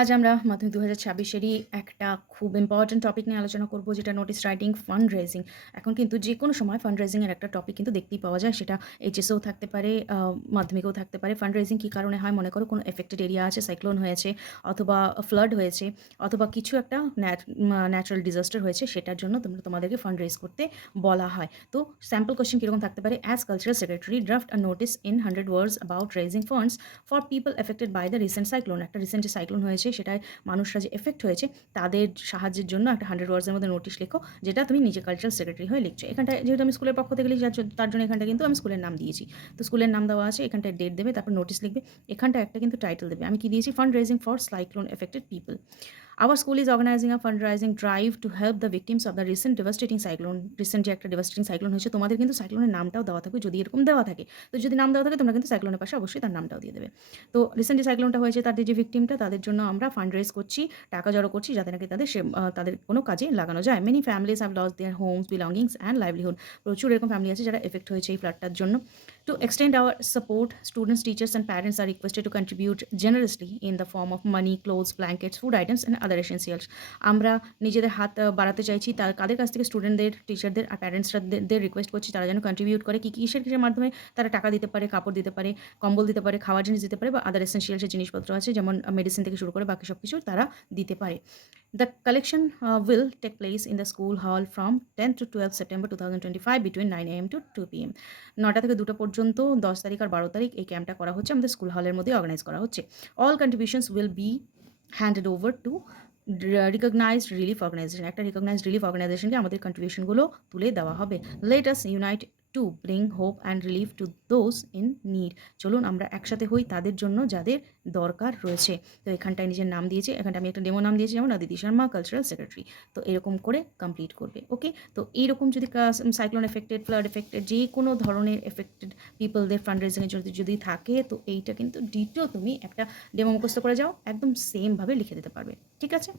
আজ আমরা মাধ্যমিক ২০২৬-এরই একটা খুব ইম্পর্টেন্ট টপিক নিয়ে আলোচনা করব, যেটা নোটিস রাইটিং, ফান্ড রেজিং। এখন কিন্তু যেকোনো সময় ফান্ড রেজিং এর একটা টপিক কিন্তু দেখতেই পাওয়া যায়। সেটা এইচএসেও থাকতে পারে, মাধ্যমিকেও থাকতে পারে। ফান্ড রেজিং কী কারণে হয়? মনে করো কোনো এফেক্টেড এরিয়া আছে, সাইক্লোন হয়েছে অথবা ফ্লাড হয়েছে অথবা কিছু একটা ন্যাচারাল ডিজাস্টার হয়েছে, সেটার জন্য তোমাদেরকে ফান্ড রেজ করতে বলা হয়। তো স্যাম্পল কোয়েশ্চেন কীরকম থাকতে পারে? As cultural secretary draft a notice in 100 words about raising funds for people affected by the recent cyclone. একটা রিসেন্ট যে সাইক্লোন হয়েছে সেটায় মানুষরা যে এফেক্ট হয়েছে তাদের সাহায্যের জন্য একটা 100 ওয়ার্ডসের মধ্যে নোটিশ লেখো, যেটা তুমি নিজে কালচারাল সেক্রেটারি হয়ে লিখছো। এখানটায় যেহেতু আমি স্কুলের পক্ষ থেকে লিখছি, তার জন্য এখানটা কিন্তু আমি স্কুলের নাম দিয়েছি। তো স্কুলের নাম দেওয়া আছে, এখানটায় ডেট দেবে, তারপর নোটিশ লিখবে। এখানটা একটা কিন্তু টাইটেল দেবে। আমি কি দিয়েছি? Fund raising for cyclone affected people. Our school is organizing a fundraising drive to help the victims of the recent devastating cyclone. Recent যে একটা devastating cyclone হয়েছে, তোমাদের কিন্তু সাইক্লোনের নামটাও দেওয়া থাকবে যদি এরকম দেওয়া থাকে। তো যদি নাম দেওয়া থাকে, তোমরা কিন্তু সাইক্লোনের পাশে অবশ্যই তার নামটাও দিয়ে দেবে। তো রিসেন্ট যে সাইক্লোনটা হয়েছে, তাদের যে ভিকটিমটা, তাদের জন্য আমরা ফান্ড রেজ করছি, টাকা জড়ো করছি, যাতে নাকি তাদের কোনো কাজে লাগানো যায়। Many families have lost their Holmes, belongings and livelihood. প্রচুর এরকম ফ্যামিলি আছে যারা এফেক্ট হয়েছে এই ফ্লাডটার জন্য। To extend our support, students, teachers, and parents are requested to contribute generously in the form of money, clothes, blankets, food items, and other essentials. আমরা নিজেদের হাত বাড়াতে চাইছি, তার কাদের কাছ থেকে? স্টুডেন্টদের, টিচারদের আর প্যারেন্টসদের রিকোয়েস্ট করছি তারা যেন কন্ট্রিবিউট করে। কিসের মাধ্যমে? তারা টাকা দিতে পারে, কাপড় দিতে পারে, কম্বল দিতে পারে, খাওয়ার জিনিস দিতে পারে, বা আদার এসেন্সিয়ালসের জিনিসপত্র আছে যেমন মেডিসিন থেকে শুরু করে বাকি সব কিছু তারা দিতে পারে। The collection will take place in the school hall from 10th to 12th September 2025 between 9 a.m. to 2 p.m. 9টা থেকে 2টা পর্যন্ত 10 তারিখ আর 12 তারিখ এই ক্যাম্পটা করা হচ্ছে, আমাদের স্কুল হলের মধ্যে অর্গানাইজ করা হচ্ছে। All contributions will be handed over to recognised relief organisation. একটা রিকগনাইজড রিলিফ অর্গানাইজেশনকে আমাদের কন্ট্রিবিউশনগুলো তুলে দেওয়া হবে। Let us unite to bring hope and relief to those in need. চলুন আমরা একসাথে হই তাদের জন্য যাদের দরকার রয়েছে। তো এখানটায় নিজের নাম দিয়েছে, এখানটা আমি একটা ডেমো নাম দিয়েছি, যেমন অদিতি শর্মা, কালচারাল সেক্রেটারি। তো এরকম করে কমপ্লিট করবে। ওকে, তো এইরকম যদি সাইক্লোন এফেক্টেড, ফ্লাড এফেক্টেড, যে কোনো ধরনের এফেক্টেড পিপলদের ফান্ড রেজিংয়ের যদি থাকে, তো এইটা কিন্তু ডিটেও তুমি একটা ডেমো মুখস্থ করে যাও, একদম সেমভাবে লিখে দিতে পারবে। ঠিক আছে?